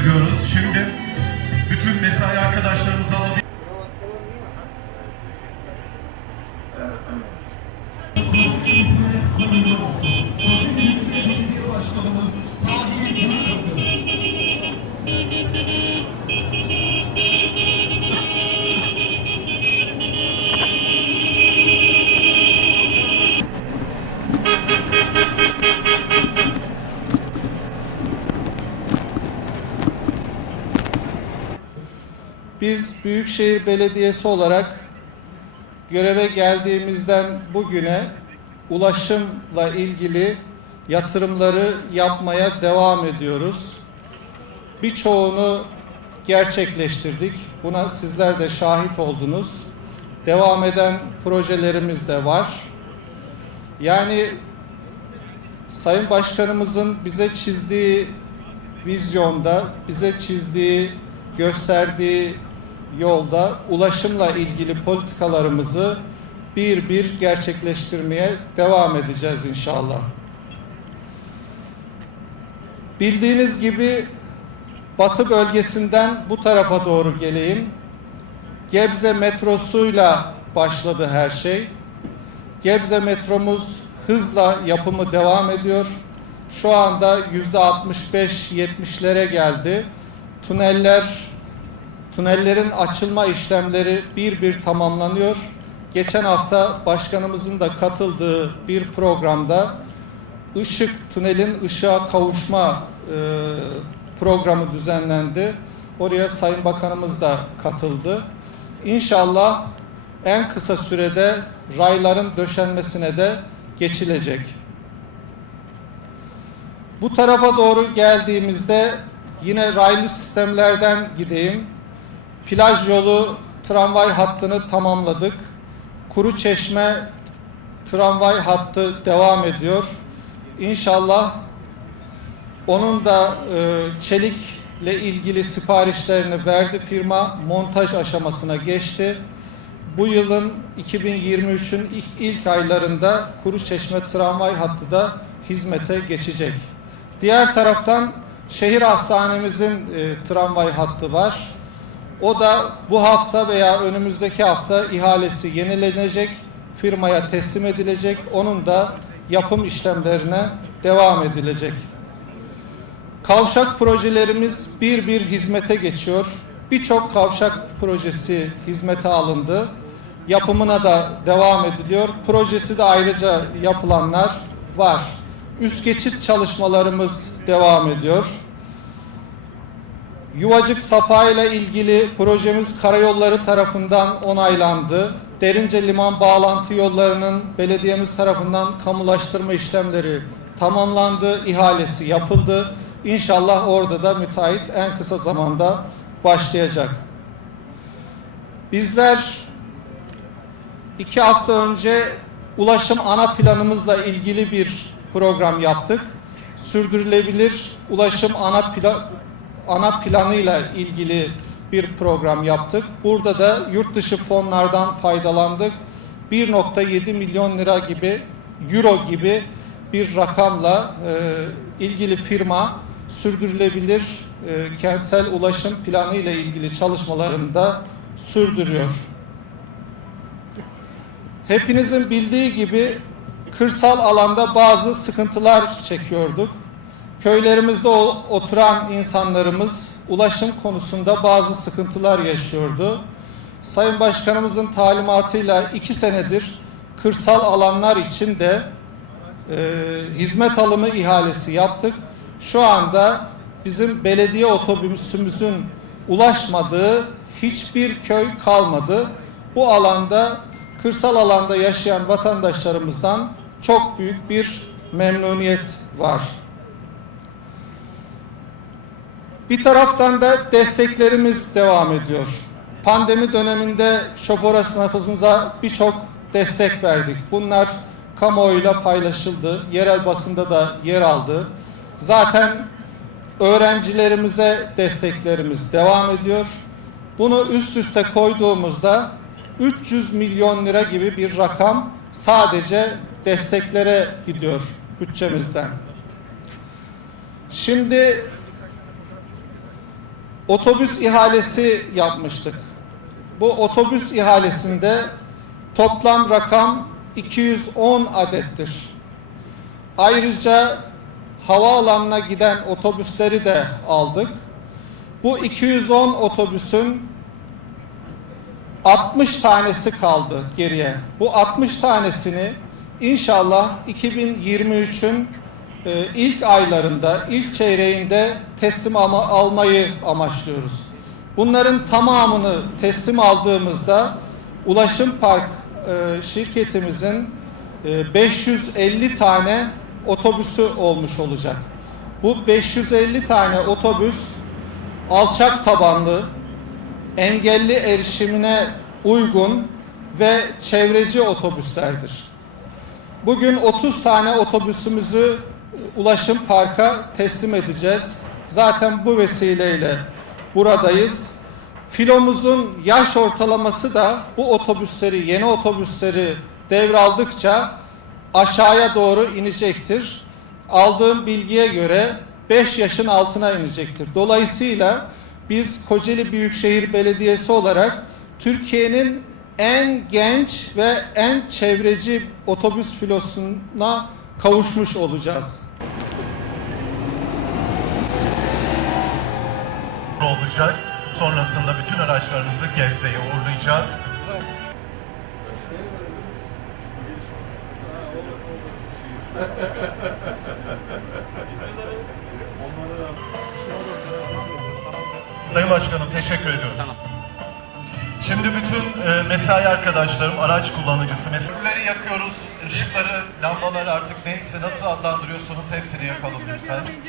ediyoruz. Şimdi bütün mesai arkadaşlarımızı alalım. Biz Büyükşehir Belediyesi olarak göreve geldiğimizden bugüne ulaşımla ilgili yatırımları yapmaya devam ediyoruz. Birçoğunu gerçekleştirdik. Buna sizler de şahit oldunuz. Devam eden projelerimiz de var. Yani Sayın Başkanımızın bize çizdiği vizyonda, bize çizdiği, gösterdiği yolda ulaşımla ilgili politikalarımızı bir bir gerçekleştirmeye devam edeceğiz inşallah. Bildiğiniz gibi Batı bölgesinden bu tarafa doğru geleyim. Gebze metrosuyla başladı her şey. Gebze metromuz hızla yapımı devam ediyor. Şu anda yüzde 65-70'lere geldi. Tüneller, tünellerin açılma işlemleri bir bir tamamlanıyor. Geçen hafta başkanımızın da katıldığı bir programda ışık, tünelin ışığa kavuşma e, programı düzenlendi. Oraya Sayın Bakanımız da katıldı. İnşallah en kısa sürede rayların döşenmesine de geçilecek. Bu tarafa doğru geldiğimizde yine raylı sistemlerden gideyim. Plaj yolu tramvay hattını tamamladık. Kuru Çeşme tramvay hattı devam ediyor. İnşallah onun da e, çelikle ilgili siparişlerini verdi firma. Montaj aşamasına geçti. Bu yılın 2023'ün ilk, ilk aylarında Kuruçeşme tramvay hattı da hizmete geçecek. Diğer taraftan şehir hastanemizin e, tramvay hattı var. O da bu hafta veya önümüzdeki hafta ihalesi yenilenecek, firmaya teslim edilecek. Onun da yapım işlemlerine devam edilecek. Kavşak projelerimiz bir bir hizmete geçiyor. Birçok kavşak projesi hizmete alındı. Yapımına da devam ediliyor. Projesi de ayrıca yapılanlar var. Üst geçit çalışmalarımız devam ediyor. Yuvacık Sapa ile ilgili projemiz karayolları tarafından onaylandı. Derince liman bağlantı yollarının belediyemiz tarafından kamulaştırma işlemleri tamamlandı, ihalesi yapıldı. İnşallah orada da müteahhit en kısa zamanda başlayacak. Bizler iki hafta önce ulaşım ana planımızla ilgili bir program yaptık. Sürdürülebilir ulaşım ana plan ana planıyla ilgili bir program yaptık. Burada da yurt dışı fonlardan faydalandık. 1.7 milyon lira gibi, euro gibi bir rakamla e, ilgili firma sürdürülebilir e, kentsel ulaşım planı ile ilgili çalışmalarını da sürdürüyor. Hepinizin bildiği gibi kırsal alanda bazı sıkıntılar çekiyorduk. Köylerimizde oturan insanlarımız ulaşım konusunda bazı sıkıntılar yaşıyordu. Sayın Başkanımızın talimatıyla iki senedir kırsal alanlar için de e, hizmet alımı ihalesi yaptık. Şu anda bizim belediye otobüsümüzün ulaşmadığı hiçbir köy kalmadı. Bu alanda kırsal alanda yaşayan vatandaşlarımızdan çok büyük bir memnuniyet var. Bir taraftan da desteklerimiz devam ediyor. Pandemi döneminde şoför esnafımıza birçok destek verdik. Bunlar kamuoyuyla paylaşıldı. Yerel basında da yer aldı. Zaten öğrencilerimize desteklerimiz devam ediyor. Bunu üst üste koyduğumuzda 300 milyon lira gibi bir rakam sadece desteklere gidiyor bütçemizden. Şimdi otobüs ihalesi yapmıştık. Bu otobüs ihalesinde toplam rakam 210 adettir. Ayrıca havaalanına giden otobüsleri de aldık. Bu 210 otobüsün 60 tanesi kaldı geriye. Bu 60 tanesini inşallah 2023'ün e, ilk aylarında, ilk çeyreğinde teslim almayı amaçlıyoruz. Bunların tamamını teslim aldığımızda Ulaşım Park e, şirketimizin e, 550 tane otobüsü olmuş olacak. Bu 550 tane otobüs alçak tabanlı, engelli erişimine uygun ve çevreci otobüslerdir. Bugün 30 tane otobüsümüzü Ulaşım Park'a teslim edeceğiz. Zaten bu vesileyle buradayız. Filomuzun yaş ortalaması da bu otobüsleri, yeni otobüsleri devraldıkça aşağıya doğru inecektir. Aldığım bilgiye göre 5 yaşın altına inecektir. Dolayısıyla biz Kocaeli Büyükşehir Belediyesi olarak Türkiye'nin en genç ve en çevreci otobüs filosuna kavuşmuş olacağız. olacak. Sonrasında bütün araçlarınızı Gebze'ye uğurlayacağız. Sayın Başkanım teşekkür ediyorum. Şimdi bütün e, mesai arkadaşlarım, araç kullanıcısı, mesaileri yakıyoruz, ışıkları, lambaları artık neyse nasıl adlandırıyorsunuz hepsini yakalım lütfen.